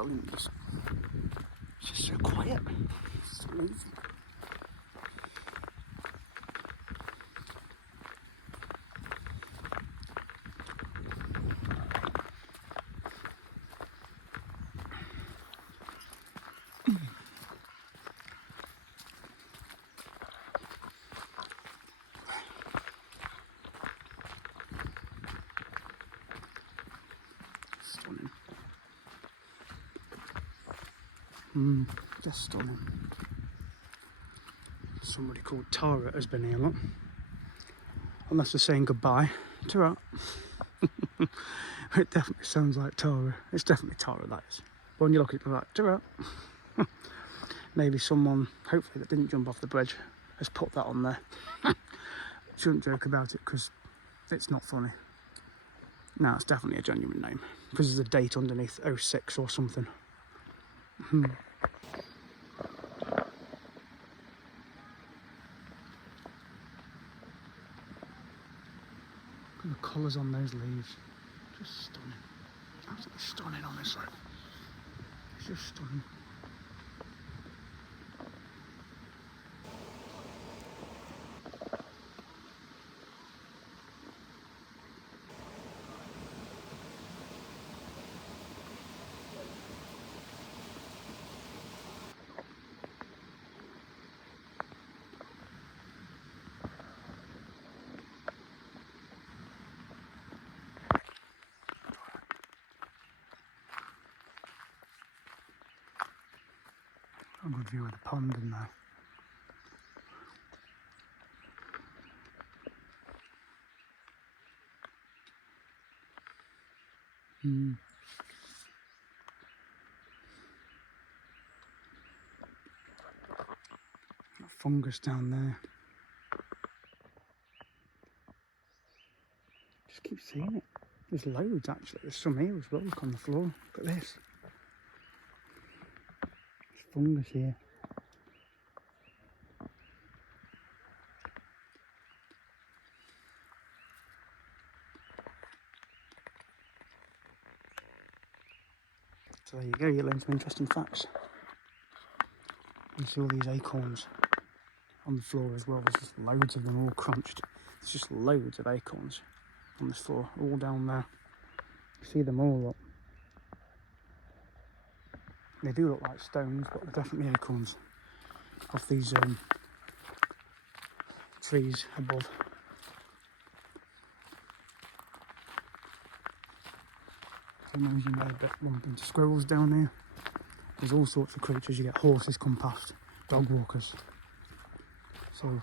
Berlin is just so quiet. It's amazing. Stunning. Just stunning. Somebody called Tara has been here, look. Unless they're saying goodbye. Tara. It definitely sounds like Tara. It's definitely Tara, that is. But when you look at it like, Tara. Maybe someone, hopefully that didn't jump off the bridge, has put that on there. Shouldn't joke about it because it's not funny. No, it's definitely a genuine name. Because there's a date underneath, 06 or something. Look at the colours on those leaves. Just stunning. Absolutely stunning, honestly. It's just stunning. A good view of the pond in there. That fungus down there. Just keep seeing it. There's loads actually. There's some here as well. Look on the floor. Look at this. There's fungus here. So there you go, you learn some interesting facts. You see all these acorns on the floor as well. There's just loads of them all crunched. There's just loads of acorns on this floor, all down there. You see them all up. They do look like stones, but they're definitely acorns off these trees above. Who knows, you may bump into squirrels down here. There's all sorts of creatures. You get horses come past, dog walkers. So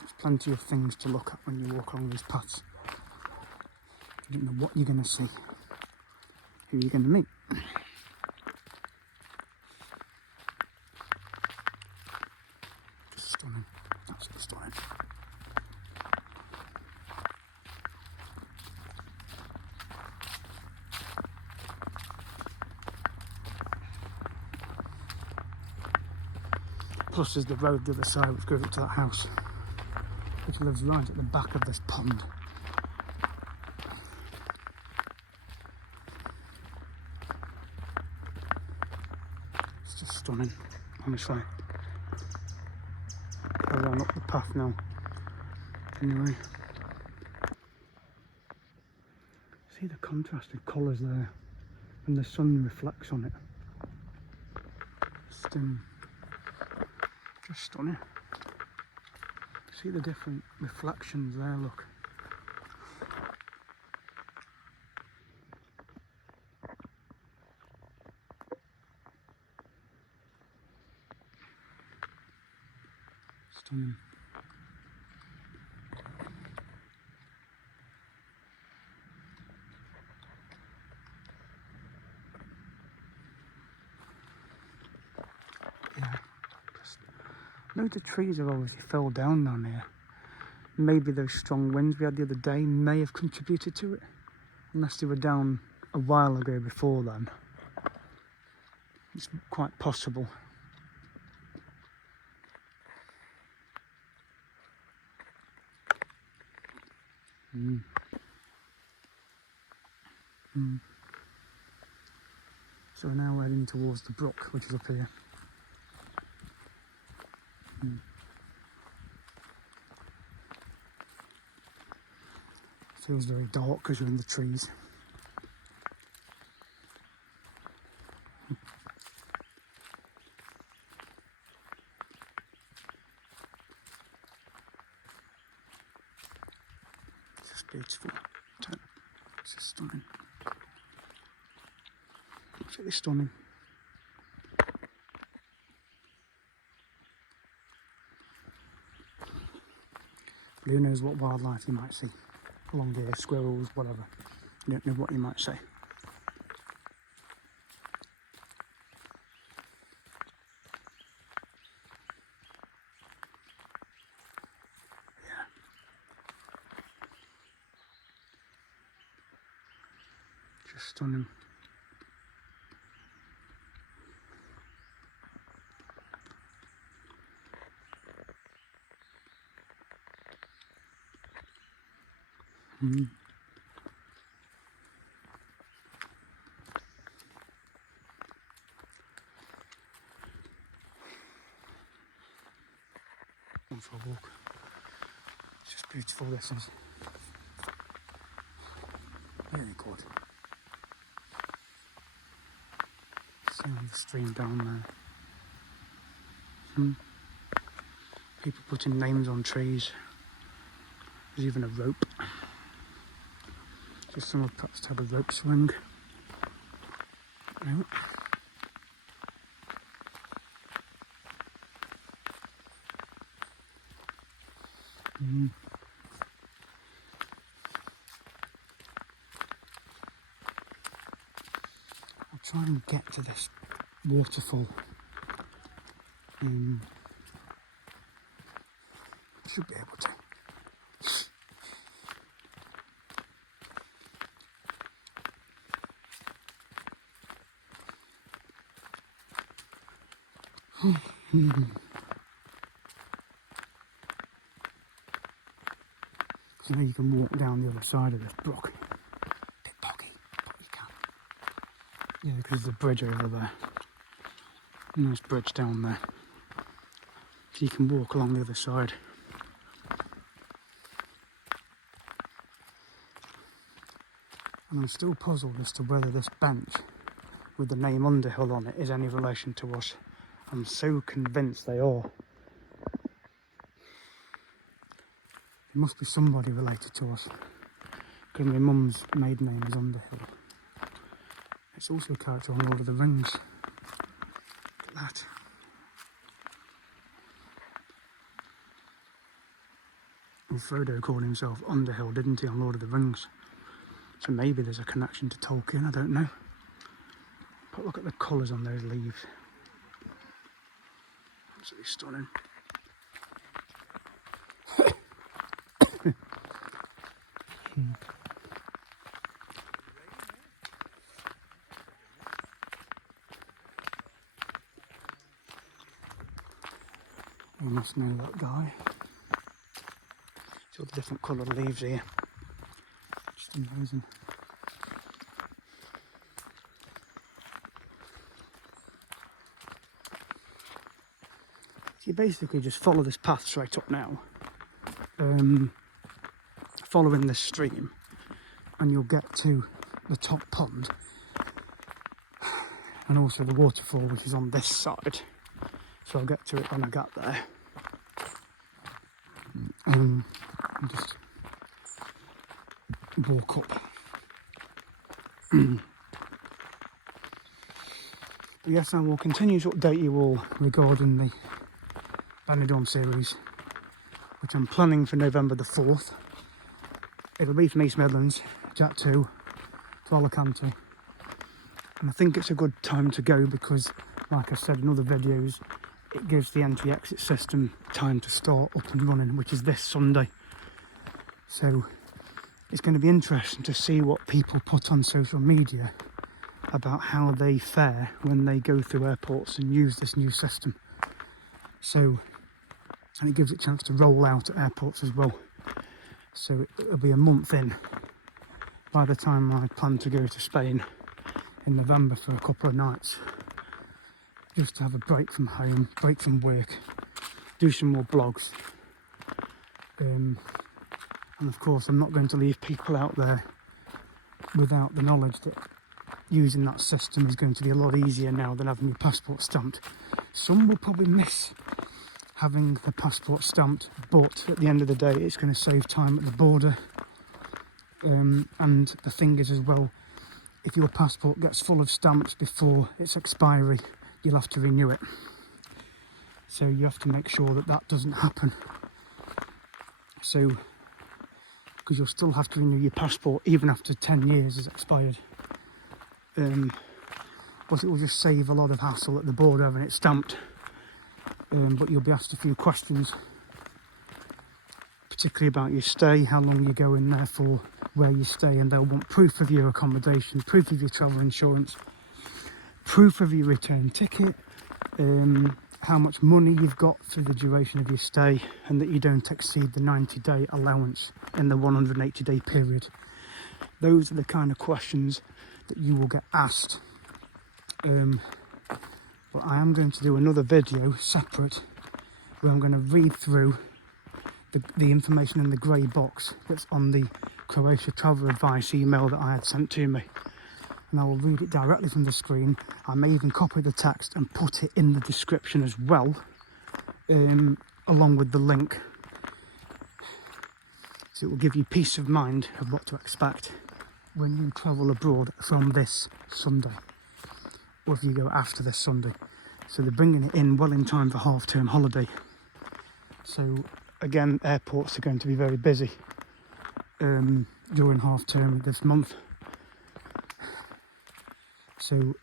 there's plenty of things to look at when you walk along these paths. You don't know what you're going to see, who you're going to meet. Just stunning, absolutely stunning. Plus there's the road the other side which goes up to that house, which lives right at the back of this pond. It's just stunning, honestly. I'll run up the path now. Anyway. See the contrasted colours there, and the sun reflects on it. Just stunning. See the different reflections there, look. Stunning. Yeah. Loads of trees have obviously fell down here. Maybe those strong winds we had the other day may have contributed to it. Unless they were down a while ago before then. It's quite possible. So we're now heading towards the brook, which is up here. Feels very dark because you're in the trees. It's just beautiful. It's just stunning. Absolutely stunning. Who knows what wildlife you might see along here, squirrels, whatever. You don't know what you might say. Yeah. Just stunning. On for a walk. It's just beautiful, this is. Really good. Seeing the stream down there. People putting names on trees. There's even a rope. Just someone perhaps to have a rope swing. No. I'll try and get to this waterfall. Should be able to. So now you can walk down the other side of this brook. Bit boggy, but you can. Yeah, because there's a bridge over there. Nice bridge down there. So you can walk along the other side. And I'm still puzzled as to whether this bench with the name Underhill on it is any relation to us. I'm so convinced they are. There must be somebody related to us, because my mum's maiden name is Underhill. It's also a character on Lord of the Rings. Look at that. Well, Frodo called himself Underhill, didn't he, on Lord of the Rings? So maybe there's a connection to Tolkien, I don't know. But look at the colours on those leaves. Absolutely stunning. You must know that guy. See all the different coloured leaves here. Just amazing. So you basically just follow this path straight up now, following this stream, and you'll get to the top pond and also the waterfall, which is on this side. So I'll get to it when I get there. And just walk up. But yes, I will continue to update you all regarding the Benidorm series, which I'm planning for November the 4th. It'll be from East Midlands, Jack 2, to Alicante. And I think it's a good time to go because, like I said in other videos, it gives the entry-exit system time to start up and running, which is this Sunday. So it's going to be interesting to see what people put on social media about how they fare when they go through airports and use this new system. So, and it gives it a chance to roll out at airports as well. So it'll be a month in by the time I plan to go to Spain in November for a couple of nights, just to have a break from home, break from work, do some more blogs. And of course I'm not going to leave people out there without the knowledge that using that system is going to be a lot easier now than having your passport stamped. Some will probably miss having the passport stamped, but at the end of the day it's going to save time at the border. And the thing is as well, if your passport gets full of stamps before its expiry, you'll have to renew it. So you have to make sure that that doesn't happen. So, because you'll still have to renew your passport even after 10 years has expired. But it will just save a lot of hassle at the border having it stamped. But you'll be asked a few questions, particularly about your stay, how long you're going there for, where you stay, and they'll want proof of your accommodation, proof of your travel insurance, proof of your return ticket, how much money you've got through the duration of your stay, and that you don't exceed the 90-day allowance in the 180-day period. Those are the kind of questions that you will get asked. But I am going to do another video separate where I'm going to read through the information in the grey box that's on the Croatia travel advice email that I had sent to me, and I will read it directly from the screen. I may even copy the text and put it in the description as well, along with the link, so it will give you peace of mind of what to expect when you travel abroad from this Sunday, or if you go after this Sunday. So they're bringing it in well in time for half-term holiday. So again, airports are going to be very busy during half-term this month. So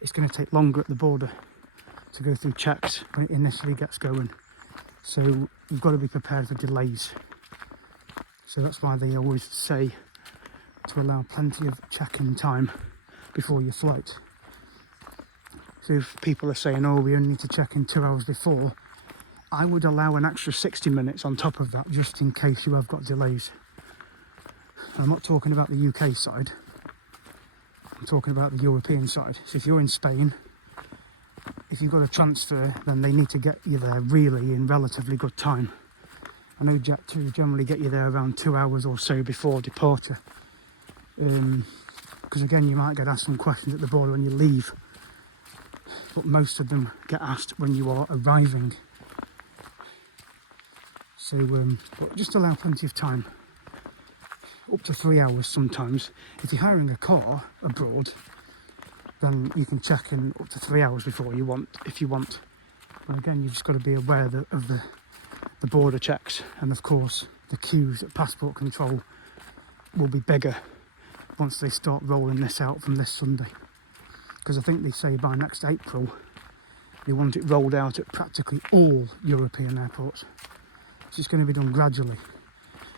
it's going to take longer at the border to go through checks when it initially gets going. So you've got to be prepared for delays. So that's why they always say to allow plenty of check-in time before your flight. So if people are saying, oh, we only need to check in 2 hours before, I would allow an extra 60 minutes on top of that, just in case you have got delays. I'm not talking about the UK side, I'm talking about the European side. So if you're in Spain, if you've got a transfer, then they need to get you there really in relatively good time. I know Jet2 generally get you there around 2 hours or so before departure. Because again, you might get asked some questions at the border when you leave, but most of them get asked when you are arriving. So but just allow plenty of time, up to 3 hours sometimes. If you're hiring a car abroad, then you can check in up to 3 hours before you want, if you want. But again, you've just got to be aware of the border checks, and of course the queues at passport control will be bigger once they start rolling this out from this Sunday. Because I think they say by next April they want it rolled out at practically all European airports. So it's going to be done gradually.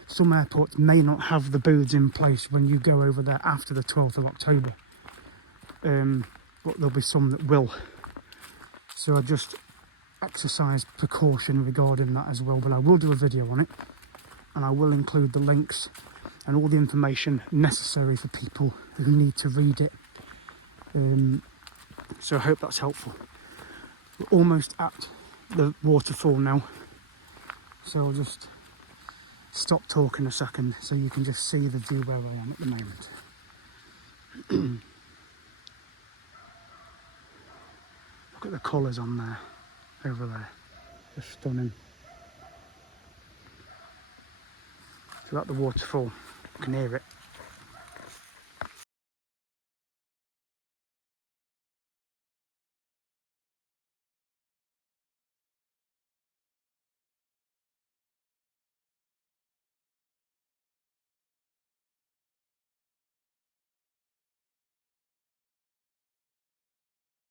Some airports may not have the booths in place when you go over there after the 12th of October. But there'll be some that will. So I just exercise precaution regarding that as well. But I will do a video on it, and I will include the links and all the information necessary for people who need to read it. So I hope that's helpful. We're almost at the waterfall now, so I'll just stop talking a second so you can just see the view where I am at the moment. Look at the colours on there, over there, just stunning. So at the waterfall, you can hear it.